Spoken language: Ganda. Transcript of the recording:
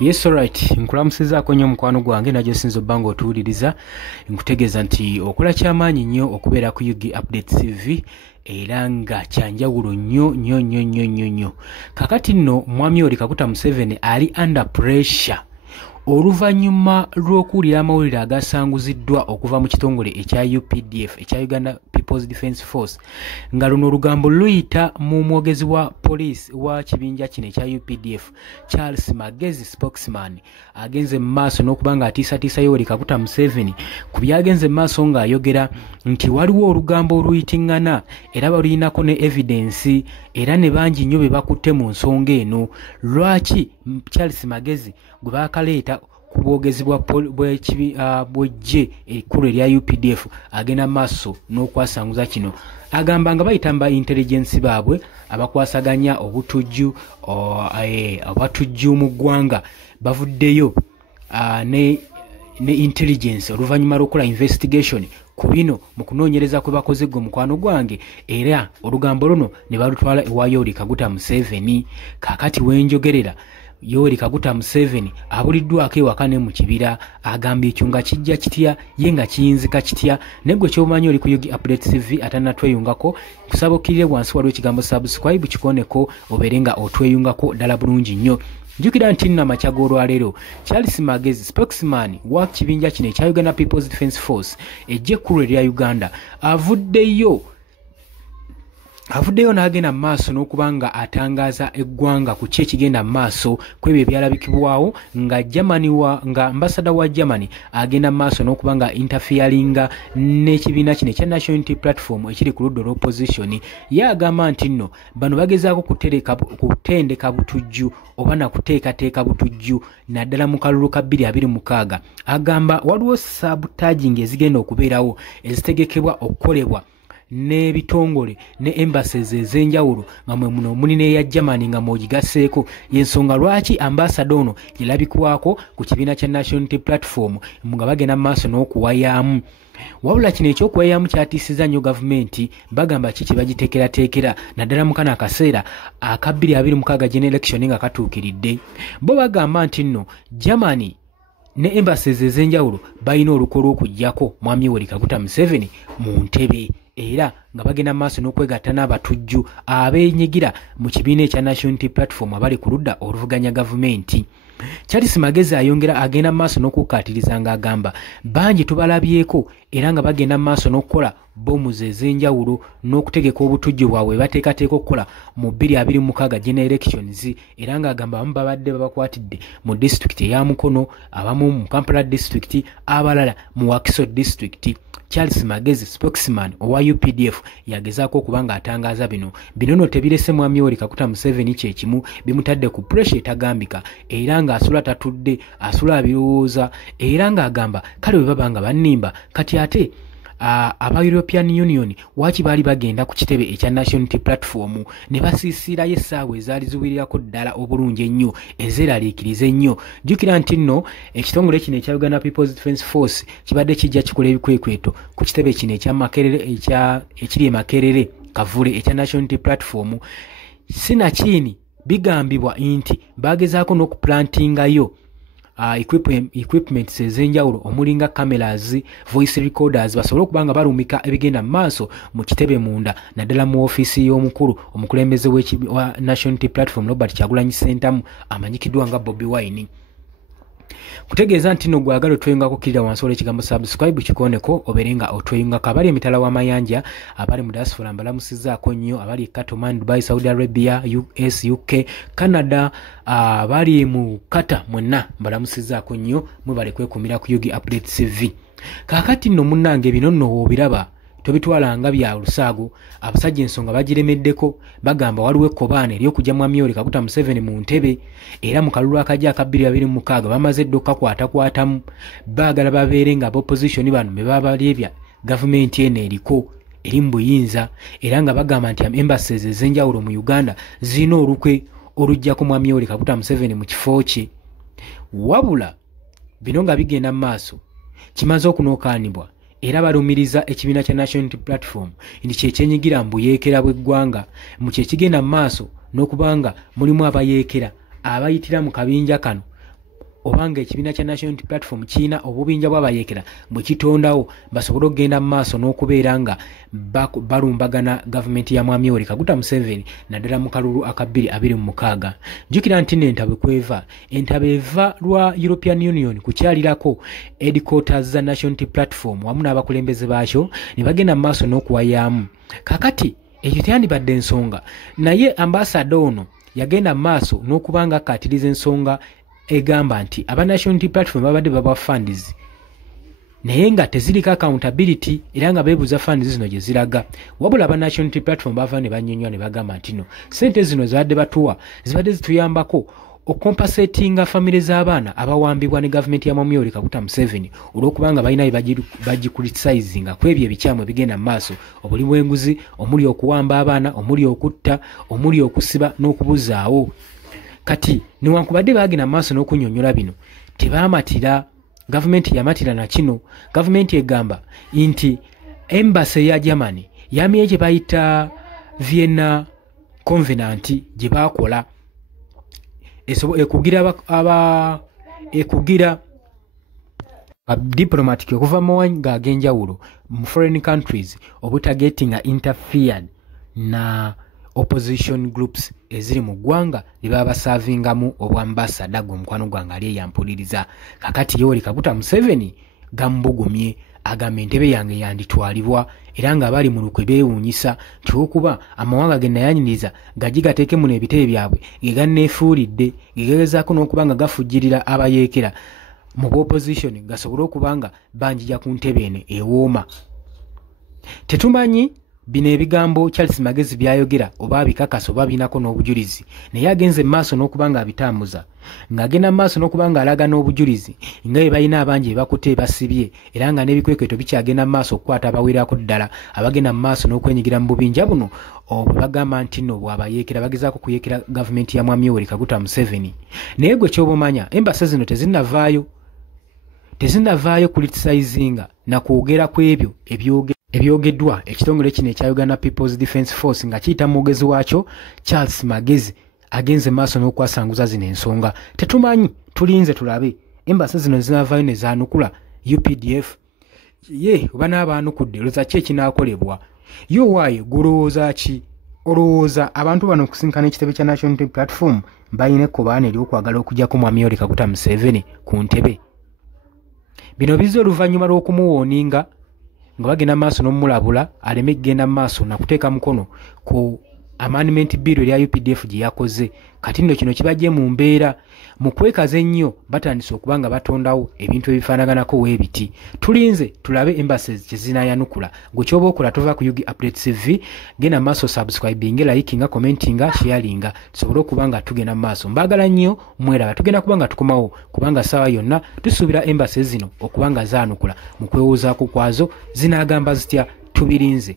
Yes, alright. Nkulamusizaako nnyo mukwano gwange najjo sinza obbanga otuwuliriza nkutegeeza nti okola kyamaanyi nnyo okubeera ku UG Update TV era nga kyanjawulo nnyo. Kakati nno mwami oli Kaguta Museveni ali under pressure oluvannyuma lw'okuwulira amawulire agasanguziddwa okuva mu kitongole ekya UPDF ekya Uganda People's Defence Force nga luno olugambo luyita mu mwogezi wa police wa kibinja kino ekya UPDF Charles Magezi spokesman agenze mu maaso n'okuba nga atiisatiisa Yoweri Kaguta Museveni ku byagenze mu maaso ng'ayogera nti waliwo olugambo oluyitiŋŋana era balulinako ne evidence era ne bangi nnyo be bakutte mu nsonga eno. Lwaki Charles Magezi gwe baakaleeta ku bwogezi bw'eggye ekkulu erya UPDF agenda maaso n'okwasanguza kino agamba nga bayita ba intelligence baabwe abakwasaganya obutujju mu ggwanga bavuddeyo ne intelligence oluvannyuma lw'okukola investigation ku bino mu kunoonyereza kwe bakoze gwe mukwano gwange era olugambo luno ne balutwala ewa Yoweri Kaguta Museveni. Kaakati wenjogerera Yoweri Kaguta Museveni abuliddwako ewaka ne mu kibira agamba ekyo nga kijja kitya ye nga kiyinzika kitya negwe ky'omanyi oli ku UG Update TV atanatweyungako kusaba okkirire wansi waliwo ekigambo subscribe kikoneko obeere nga otweyungako ddala bulungi nnyo. Jjukira nti nno amakya g'olwaleero Charles Magezi spokesman wa kibinja kino ekya Uganda People's Defence Force eggye ekkulu erya Uganda avuddeyo n'agenda mu maaso n'okuba nga atangaaza eggwanga ku ki ekigenda mu maaso kwebyo ebyalabikibwawo nga ambassador wa Germany agenda mu maaso n'okuba nga interferinga n'ekibiina kino ekya National Unity Platform ekiri ku ludda olw'opposition. Ye agamba nti nno bano bagezaako kutendeka butujju oba nakuteekateeka butujju naddala mu kalulu ka 2026. Agamba waliwo sabotage ezigenda okubeerawo ezitegekebwa okukolebwa n'ebitongole ne embassies ez'enjawulo nga mwe muno muli n'eya Germany nga mwogigaseeko y'ensonga lwaki ambassador ono yalabikwako ku kibiina kya National Unity Platform nga bagenda mu maaso n'okuwayaamu. Wabula kino ekyokuwayaamu kyatiisiza nnyo gavumenti bagamba kiki bagiteekerateekera naddala mu kano akaseera aka 2026 general election nga katuukiridde. Bo bagamba nti nno Germany ne embassies ez'enjawulo balina oluko lw'okuggyako mwami Yoweri Kaguta Museveni mu ntebe era nga bagenda maaso n'okwegatta n'abatujju abeenyigira mu kibiina ekya National Unity Platform abali ku ludda oluvuganya gavumenti. Charles Magezi ayongera agenda maaso n'okukkaatiriza ng'agamba bangi tubalabyeko era nga bagenda maaso n'okukola bomuzi ez'enjawulo n'okutegeka obutujju bwabwe bateekateeka okukola mu 2026 general elections era ng'agamba abamu babadde babakwatidde mu disitulikiti eya Mukono, abamu mu Kampala disitulikiti, abalala mu Wakiso disitulikiti. Charles Magezi spokesman owa UPDF yagezaako okuba nga atangaaza bino no tebirese mwami Yoweri Kaguta Museveni kyekimu bimutadde ku pressure etagambika era ng'asula tatudde asula abirowooza era ng'agamba kale bwe baba nga bannimba kati ate aba European Union waki baali bagenda ku kitebe ekya National Unity Platform ne basiisirayo essaawa ezaali ziwirirako ddala obulungi ennyo ezeraliikirize ennyo. Jjukira nti nno ekitongole kino ekya Uganda People's Defence Force kibadde kijja kikola ebikwekweto ku kitebe kino ekya Makerere ekiri e Makerere Kavule ekya National Unity Platform. Sinakiini bigambibwa nti bagezaako n'okuplantingayo equipments ez'enjawulo omulinga cameras, voice recorders basobole okuba nga balumika ebigenda mu maaso mu kitebe munda naddala mu ofiisi y'omukulu omukulembeze wa National Unity Platform Robert Kyagulanyi Ssentamu amanyikiddwa nga Bobi Wine. Kutegeeza nti nno gwagala otweyungako kirira wansi olw'ekigambo subscribe kikoneko obeere nga otweyungako. Abali emitala w'amayanja abali mu diaspora mbalamusizaako nnyo, abali Katoman, Dubai, Saudi Arabia, US, UK, Canada, abali mu Qatar mwenna mbalamusizaako nnyo mwebale kwekumira ku UG Update TV. Kaakati nno munnange bino nno woobiraba tobitwalanga bya lusaago. Abasajja ensonga bagiremeddeko bagamba waliwo ekkobaane ery'okujja mwami Yoweri Kaguta Museveni mu ntebe era mu kalulu akajja aka 2026 bamaze dda okkakwatakwatamu baagala babeere nga opposition bano be babalyebya gavumenti eno eriko eri mu buyinza era nga bagamba nti embassies ez'enjawulo mu Uganda zirina olukwe olujjako mwami Yoweri Kaguta Museveni mu kifo kye. Wabula bino nga bigenda mu maaso kimaze okunookaanibwa era balumiriza ekibiina kya National Unity Platform ndi kyekyenyigira mu buyeekera bw'eggwanga mu kyekigenda mu maaso n'okubanga mulimu abayeekera abayitira mu kabinja kano obanga ekibiina kya National Unity Platform kiina obubinja bw'abayeekera bwe kitondawo basobole okugenda mu maaso n'okubeera nga balumbagana gavumenti ya Mwami Yoweri Kaguta Museveni naddala mu kalulu aka 2026. Jjukira nti n'entabo kweva entabo eva lwa European Union kukyalirako headquarters za National Unity Platform wamu n'abakulembeze baakyo ne bagenda mu maaso n'okuwayaamu. Kakati ekyo teyandibadde ensonga, naye ambasada ono yagenda mu maaso n'okubanga akkaatiriza ensonga egamba nti aba National Unity Platform babadde baba funds naye nga teziriko accountability era nga beebuuza funds zino gye ziraga. Wabula aba National Unity Platform bava ne bannyonnyola ne bagamba nti no ssente zino zibadde batuwa zibadde zituyambako okompasetinga famire z'abaana abawambibwa ne gavumenti ya Mwami Yoweri Kaguta Museveni olw'okubanga balina bagicriticizinga ku ebyo ebikyamu ebigenda mu maaso, obuli bw'enguzi, omuli okuwamba abaana, omuli okutta, omuli okusiba n'okubuzaawo. Kati newankubadde baagenda mu maaso n'okunnyonnyola bino tebaamatira, gavumenti yamatira na kino. Gavumenti egamba nti embassy ya Germany yamye gye bayita Vienna Covenant gye baakola ekugira diplomatic okuva mu mawanga ag'enjawulo mu foreign countries obutagetinga interfered na opposition groups eziri mu ggwanga libaba basavingamu obwambasada gw'omukwano gwange ali eyampuliriza. Kakati Yoweri Kaguta Museveni gambugumye agamba entebe yange yanditwalibwa era nga bali mu lukwe beewuunyisa nti okuba amawanga ge nayanyiriza gagigateeke muno ebitebe byabwe ge ganneefuulidde gegegezaako n'okuba nga gafujjirira abayeekera mu opposition gasobole okuba nga banjija ku ntebe eno ewooma. Tetumanyi bino ebigambo Charles Magezi byayogera oba bikakasa oba binako n'obujulizi, naye agenze maaso n'okuba nga abitambuza, ng'agenda maaso n'okuba nga alaga n'obujulizi nga bwe balina abangi bakutte basibye era nga n'ebikwekweto bikyagenda maaso okukwata abawerako ddala abagenda maaso n'okwenyigira mu bubinja buno bagamba nti nno bw'abayeekera bagezaako kuyeekera gavumenti ya Mwami Yoweri Kaguta Museveni. Naye gwe ky'obumanya embasa zino tezinnavaayo criticizinga na kwogera ku ebyo ebyogeddwa ekitongole kino ekya Uganda People's Defence Force nga kiyita mu mwogezi waakyo Charles Magezi agenze maaso n'okwasanguza zino ensonga. Tetumanyi, tulinze tulabe embasa zino zinavaayo ne zaanukula UPDF oba n'abaanukudde olowooza ki ekinaakolebwa? Yo waayo golowooza ki? Olowooza abantu bano okusinkana ekitebe kya National Unity Platform balina ekkobaana ery'okwagala okugyako Mwami Yoweri Kaguta Museveni ku ntebe? Bino bizze oluvannyuma lw'okumuwooninga nga bagenda maaso n'omulabula aleme kugenda maaso na kuteeka mukono ku amendment bill erya UPDF gye yakoze. Kati nno kino kibajje mu mbeera mu kwekaza ennyo batandise okuba nga batondawo ebintu ebifaanaganako weebiti. Tulinze tulabe embassies kye zinaayanukula. Gwe ky'oba okola tova ku Yugi Updates TV, genda maaso subscribinga, likinga, commentinga, sharinga tusobole okuba nga tugenda maaso. Mbaagala nnyo mweraba, tugenda kuba nga tukomawo kubanga ssaawa yonna tusuubira embassies zino okuba nga zaanukula mu kwewoozaako kwazo zinaagamba zitya. Tubirinze.